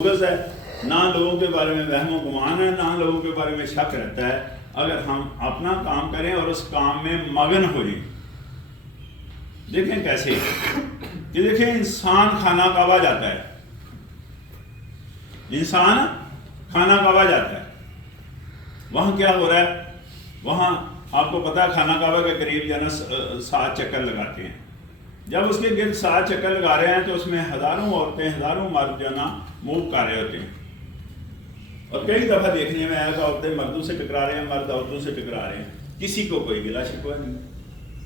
بغض ہے، نہ لوگوں کے بارے میں وہم و گمان ہے، نہ لوگوں کے بارے میں شک رہتا ہے۔ اگر ہم اپنا کام کریں اور اس کام میں مگن ہو جائیں، دیکھیں کیسے کہ دیکھیں انسان خانہ کعبہ جاتا ہے، انسان خانہ کعبہ جاتا ہے، وہاں کیا ہو رہا ہے؟ وہاں آپ کو پتا ہے خانہ کعبہ کے قریب جو ہے نا 7 چکر لگاتے ہیں۔ جب اس کے گرد 7 چکر لگا رہے ہیں تو اس میں ہزاروں عورتیں، ہزاروں مرد جو ہے نا موو کر رہے ہوتے ہیں، اور کئی دفعہ دیکھنے میں آیا کہ عورتیں مردوں سے ٹکرا رہے ہیں، مرد عورتوں سے ٹکرا رہے ہیں، کسی کو کوئی گلا شکوہ نہیں،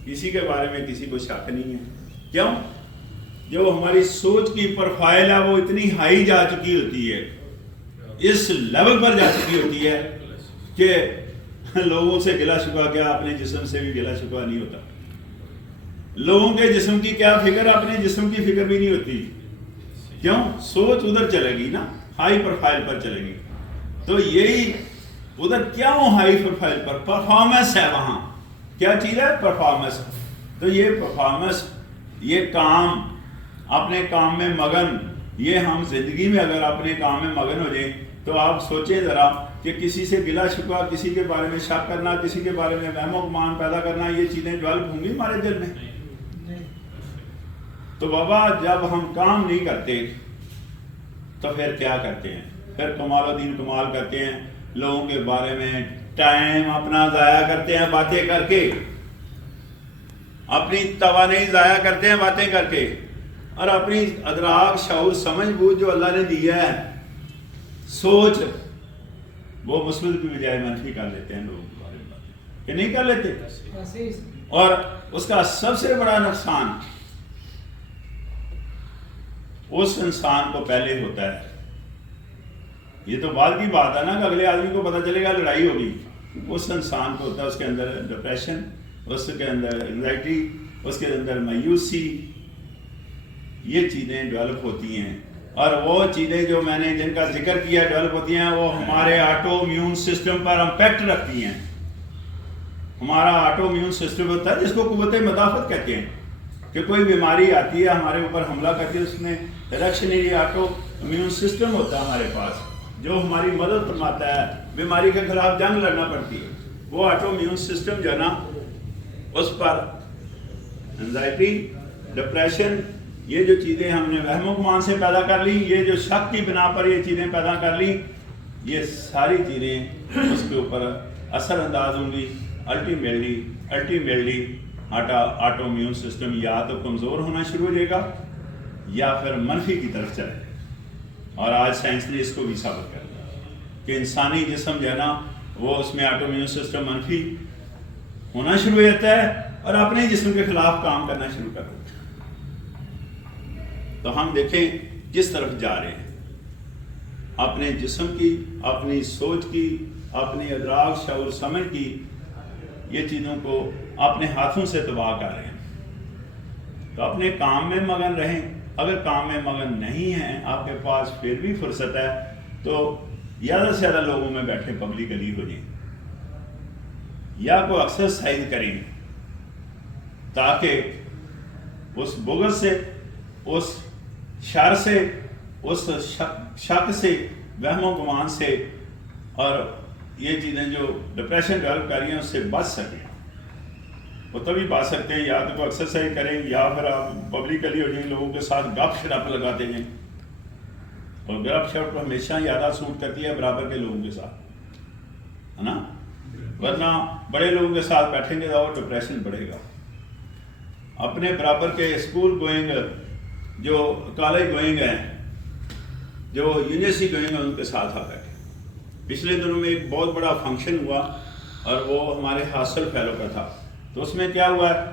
کسی کے بارے میں کسی کو شک نہیں ہے۔ کیوں؟ جو ہماری سوچ کی پروفائل ہے وہ اتنی ہائی جا چکی ہوتی ہے، اس لیول پر جا چکی ہوتی ہے کہ لوگوں سے گلا شکوہ کیا، اپنے جسم سے بھی گلا شکوہ نہیں ہوتا۔ لوگوں کے جسم کی کیا فکر، اپنے جسم کی فکر بھی نہیں ہوتی۔ کیوں؟ سوچ ادھر چلے گی نا، ہائی پروفائل پر چلے گی۔ تو یہی ادھر کیوں ہائی پروفائل پر؟ پرفارمنس ہے وہاں۔ کیا چیز ہے؟ پرفارمنس۔ تو یہ پرفارمنس، یہ کام، اپنے کام میں مگن، یہ ہم زندگی میں اگر اپنے کام میں مگن ہو جائیں تو آپ سوچیں ذرا کہ کسی سے گلا شکوہ، کسی کے بارے میں شک کرنا، کسی کے بارے میں وہم و گمان پیدا کرنا، یہ چیزیں ڈیولپ ہوں گی ہمارے دل میں؟ تو بابا جب ہم کام نہیں کرتے تو پھر کیا کرتے ہیں؟ پھر کمال و دین کمال کرتے ہیں، لوگوں کے بارے میں ٹائم اپنا ضائع کرتے ہیں باتیں کر کے، اپنی توانائی ضائع کرتے ہیں باتیں کر کے، اور اپنی ادراک، شعور، سمجھ بوجھ جو اللہ نے دیا ہے، سوچ، وہ مثبت کی بجائے منفی کر لیتے ہیں لوگوں کے بارے میں، کہ نہیں کر لیتے؟ اور اس کا سب سے بڑا نقصان اس انسان کو پہلے ہوتا ہے۔ یہ تو بعد کی بات ہے نا کہ اگلے آدمی کو پتہ چلے گا لڑائی ہوگی، اس انسان کو ہوتا ہے، اس کے اندر ڈپریشن، اس کے اندر انزائٹی، اس کے اندر مایوسی، یہ چیزیں ڈیولپ ہوتی ہیں۔ اور وہ چیزیں جو میں نے جن کا ذکر کیا ڈیولپ ہوتی ہیں، وہ ہمارے آٹو امیون سسٹم پر امپیکٹ رکھتی ہیں۔ ہمارا آٹو امیون سسٹم ہوتا ہے جس کو قوت مدافعت کہتے ہیں، کہ کوئی بیماری آتی ہے ہمارے اوپر حملہ کرتی ہے، اس میں ریئیکشنری آٹو امیون سسٹم ہوتا ہے ہمارے پاس، جو ہماری مدد فرماتا ہے، بیماری کے خلاف جنگ لڑنا پڑتی ہے۔ وہ آٹو امیون سسٹم جو ہے نا، اس پر انزائٹی، ڈپریشن، یہ جو چیزیں ہم نے وہم و گمان سے پیدا کر لی، یہ جو شک کی بنا پر یہ چیزیں پیدا کر لی، یہ ساری چیزیں اس کے اوپر اثر انداز ہوں گی۔ الٹیمیٹلی آٹو امیون سسٹم یا تو کمزور ہونا شروع ہو جائے گا یا پھر منفی کی طرف چلے گا۔ اور آج سائنس نے اس کو بھی ثابت کر دیا کہ انسانی جسم جو ہے نا، وہ اس میں آٹو امیون سسٹم منفی ہونا شروع ہو جاتا ہے اور اپنے جسم کے خلاف کام کرنا شروع کر دیتا ہے۔ تو ہم دیکھیں کس طرف جا رہے ہیں، اپنے جسم کی، اپنی سوچ کی، اپنی ادراک، شعور، سمجھ کی، یہ چیزوں کو اپنے ہاتھوں سے تباہ کر رہے ہیں۔ تو اپنے کام میں مگن رہیں۔ اگر کام میں مگن نہیں ہیں، آپ کے پاس پھر بھی فرصت ہے، تو زیادہ سے زیادہ لوگوں میں بیٹھے پبلکلی ہو جائیں، یا کوئی ایکسرسائز کریں، تاکہ اس بغض سے، اس شر سے، اس شک سے، وہم و گمان سے، اور یہ چیزیں جو ڈپریشن ڈیولپ کر رہی ہیں اس سے بچ سکیں۔ وہ تبھی بچ سکتے ہیں یا تو کوئی ایکسرسائز کریں، یا پھر آپ پبلکلی ہو جائیں، لوگوں کے ساتھ گپ شپ لگاتے ہیں، اور گپ شپ ہمیشہ زیادہ سوٹ کرتی ہے برابر کے لوگوں کے ساتھ، ہے نا؟ ورنہ بڑے لوگوں کے ساتھ بیٹھیں گے تو ڈپریشن بڑھے گا۔ اپنے برابر کے اسکول گوئنگ، جو کالج گوئنگ ہیں، جو یونیورسٹی گوئنگ ہیں، ان کے ساتھ آ بیٹھے۔ پچھلے دنوں میں ایک بہت بڑا فنکشن ہوا اور وہ ہمارے ہاسٹل فیلو کا تھا۔ تو اس میں کیا ہوا ہے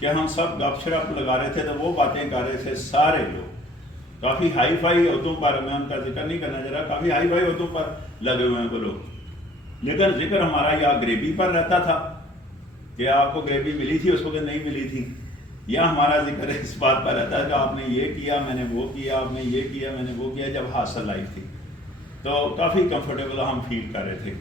کہ ہم سب گپ شپ لگا رہے تھے، تو وہ باتیں کر رہے تھے سارے لوگ، کافی ہائی فائی عہدوں پر، میں ان کا ذکر نہیں کرنا چاہ رہا، کافی ہائی فائی عہدوں پر لگے ہوئے ہیں وہ لوگ، لیکن ذکر ہمارا یا گریبی پر رہتا تھا کہ آپ کو گریبی ملی تھی، اس وقت نہیں ملی تھی، یا ہمارا ذکر اس بات پر رہتا ہے کہ آپ نے یہ کیا، میں نے وہ کیا، آپ نے یہ کیا، میں نے وہ کیا، جب ہاسٹل لائف تھی۔ تو کافی کمفرٹیبل ہم فیل کر رہے تھے،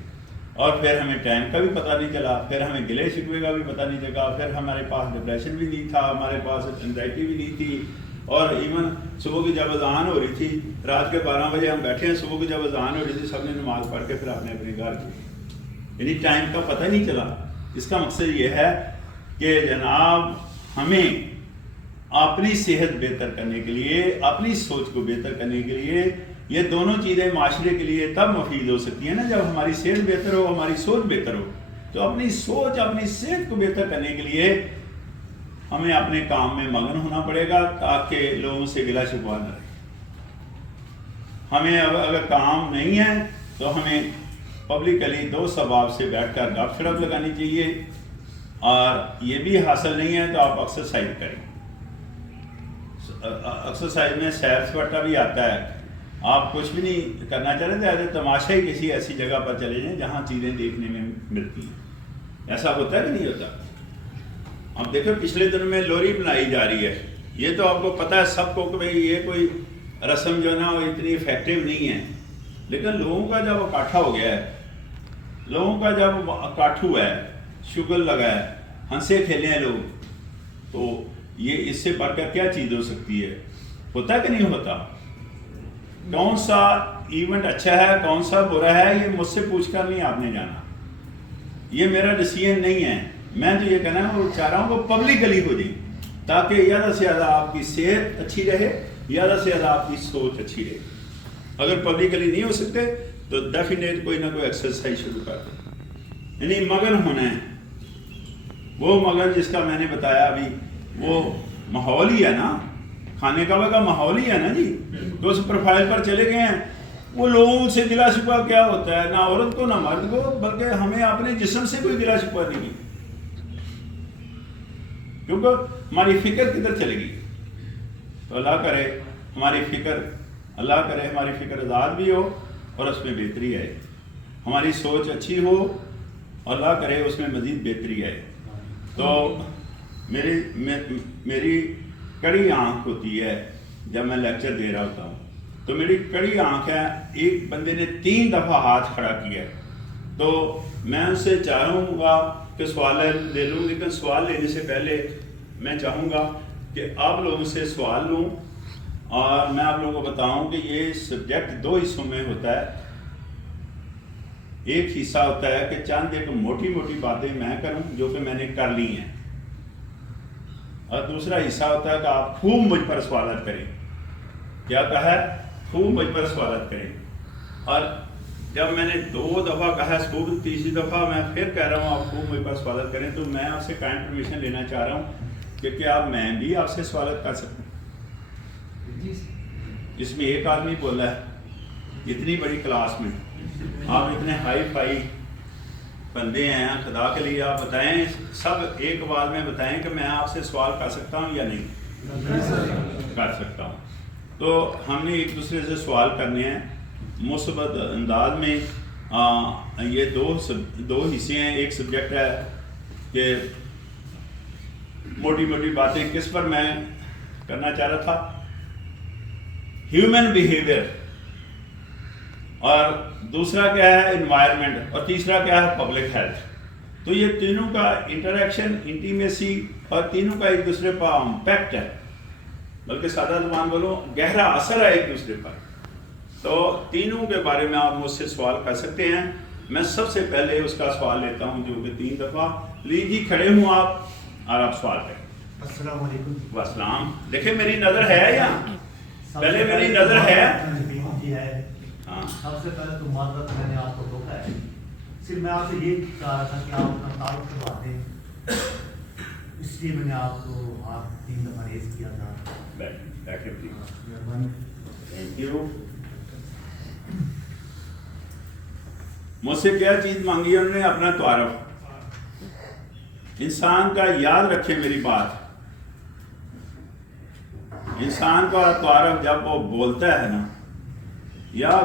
اور پھر ہمیں ٹائم کا بھی پتہ نہیں چلا، پھر ہمیں گلے شکوے کا بھی پتہ نہیں چلا، پھر ہمارے پاس ڈپریشن بھی نہیں تھا، ہمارے پاس انزائٹی بھی نہیں تھی، اور ایون صبح کی جب اذان ہو رہی تھی، رات کے 12 بجے ہم بیٹھے ہیں، صبح کی جب اذان ہو رہی تھی سب نے نماز پڑھ کے پھر اپنے اپنے گھر کی، یعنی ٹائم کا پتہ نہیں چلا۔ اس کا مقصد یہ ہے کہ جناب ہمیں اپنی صحت بہتر کرنے کے لیے، اپنی سوچ کو بہتر کرنے کے لیے، یہ دونوں چیزیں معاشرے کے لیے تب مفید ہو سکتی ہیں نا جب ہماری صحت بہتر ہو، ہماری سوچ بہتر ہو۔ تو اپنی سوچ، اپنی صحت کو بہتر کرنے کے لیے ہمیں اپنے کام میں مگن ہونا پڑے گا تاکہ لوگوں سے گلا شکوا نہ رہے۔ ہمیں اگر کام نہیں ہے تو ہمیں پبلکلی دوست احباب سے بیٹھ کر گپ شپ لگانی چاہیے، اور یہ بھی حاصل نہیں ہے تو آپ ایکسرسائز کریں۔ ایکسرسائز میں سیر سپاٹا بھی آتا ہے، آپ کچھ بھی نہیں کرنا چاہ رہے تھے ایسے تماشا ہی کسی ایسی جگہ پر چلے جائیں جہاں چیزیں دیکھنے میں ملتی ہیں۔ ایسا ہوتا ہے کہ نہیں ہوتا؟ اب دیکھو پچھلے دنوں میں لوری بنائی جا رہی ہے، یہ تو آپ کو پتہ ہے سب کو کہ بھئی یہ کوئی رسم جو ہے نا وہ اتنی افیکٹو نہیں ہے، لیکن لوگوں کا جب اکٹھا ہو گیا ہے، لوگوں کا جب اکٹھ ہوا ہے، شگل لگا ہے، ہنسے کھیلے ہیں لوگ، تو یہ اس سے بڑھ کر کیا چیز ہو سکتی ہے؟ ہوتا کہ نہیں ہوتا؟ کون سا ایونٹ اچھا ہے کون سا برا ہے یہ مجھ سے پوچھ کر نہیں آپ نے جانا، یہ میرا ڈیسیژن نہیں ہے۔ میں تو یہ کہنا ہے وہ چاہ رہا ہوں وہ پبلکلی ہو جائے تاکہ زیادہ سے زیادہ آپ کی صحت اچھی رہے، زیادہ سے زیادہ آپ کی سوچ اچھی رہے۔ اگر پبلکلی نہیں ہو سکتے تو ڈیفینیٹ کوئی نہ کوئی ایکسرسائز شروع کر دیں، یعنی مگن ہونا ہے۔ وہ مگن جس کا میں نے بتایا ابھی وہ ماحول ہی ہے نا، کھانے کعبہ کا ماحول ہی ہے نا جی، تو اس پروفائل پر چلے گئے ہیں۔ وہ لوگوں سے گلا شکوا کیا ہوتا ہے؟ نہ عورت کو نہ مرد کو، بلکہ ہمیں اپنے جسم سے کوئی گلا شکوا نہیں ہے، کیونکہ ہماری فکر کدھر چلے گی؟ تو اللہ کرے ہماری فکر آزاد بھی ہو اور اس میں بہتری آئے، ہماری سوچ اچھی ہو اور اللہ کرے اس میں مزید بہتری آئے۔ تو میری کڑی آنکھ ہوتی ہے جب میں لیکچر دے رہا ہوتا ہوں، تو میری کڑی آنکھ ہے، ایک بندے نے 3 دفعہ ہاتھ کھڑا کیا تو میں ان سے چاہوں گا کہ سوال لے لوں، لیکن سوال لینے سے پہلے میں چاہوں گا کہ آپ لوگوں سے سوال لوں اور میں آپ لوگوں کو بتاؤں کہ یہ سبجیکٹ 2 حصوں میں ہوتا ہے۔ ایک حصہ ہوتا ہے کہ چند ایک موٹی موٹی باتیں میں کروں جو کہ میں نے کر لی ہیں، اور دوسرا حصہ ہوتا ہے کہ آپ خوب مجھ پر سوالات کریں۔ کیا کہا ہے؟ خوب مجھ پر سوالات کریں۔ اور جب میں نے 2 دفعہ کہا ہے خوب، تیسری دفعہ میں پھر کہہ رہا ہوں آپ خوب مجھ پر سوالات کریں، تو میں آپ سے کائنڈ پرمیشن لینا چاہ رہا ہوں کہ کیا میں بھی آپ سے سوالات کر سکتا ہوں؟ اس میں ایک آدمی بولا ہے اتنی بڑی کلاس میں، آپ اتنے ہائی فائی بندے ہیں، خدا کے لیے آپ بتائیں، سب ایک آواز میں بتائیں کہ میں آپ سے سوال کر سکتا ہوں یا نہیں کر سکتا ہوں۔ تو ہم نے ایک دوسرے سے سوال کرنے ہیں مثبت انداز میں۔ یہ 2 حصے ہیں، ایک سبجیکٹ ہے کہ موٹی موٹی باتیں کس پر میں کرنا چاہ رہا تھا، ہیومن بیہیویئر، اور دوسرا کیا ہے انوائرمنٹ، اور تیسرا کیا ہے پبلک ہیلتھ۔ تو یہ تینوں کا انٹریکشن، انٹیمیسی، اور تینوں کا ایک دوسرے پر امپیکٹ ہے، بلکہ سادہ زبان بولو گہرا اثر ہے ایک دوسرے پر۔ تو تینوں کے بارے میں آپ مجھ سے سوال کر سکتے ہیں۔ میں سب سے پہلے اس کا سوال لیتا ہوں جو کہ 3 دفعہ لیجیے، کھڑے ہوں آپ اور آپ سوال کریں۔ السلام علیکم۔ والسلام۔ دیکھیں میری نظر ہے یا پہلے میری نظر ہے؟ سب سے پہلے تو معذرت، میں نے آپ کو دھوکا ہے، صرف میں آپ سے یہ چاہ رہا تھا کہ آپ اپنا تعارف کروا دیں، اس لیے میں نے آپ کو 3 دفعہ ریز کیا تھا۔ مہربانی۔ Thank you. مجھ سے کیا چیز مانگی انہوں نے؟ اپنا تعارف۔ انسان کا یاد رکھیں میری بات، انسان کا تعارف جب وہ بولتا ہے نا، یا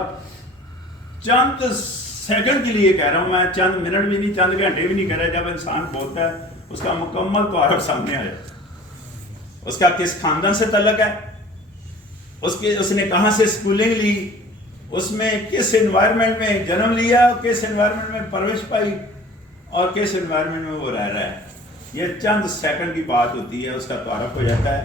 چند سیکنڈ کے لیے کہہ رہا ہوں میں، چند منٹ بھی نہیں، چند گھنٹے بھی نہیں کہہ رہا، جب انسان بولتا ہے اس کا مکمل تعارف سامنے آ جاتا ہے۔ اس کا کس خاندان سے تعلق ہے، اس نے کہاں سے اسکولنگ لی، اس میں کس انوائرمنٹ میں جنم لیا، کس انوائرمنٹ میں پرورش پائی، اور کس انوائرمنٹ میں وہ رہ رہا ہے۔ یہ چند سیکنڈ کی بات ہوتی ہے، اس کا تعارف ہو جاتا ہے۔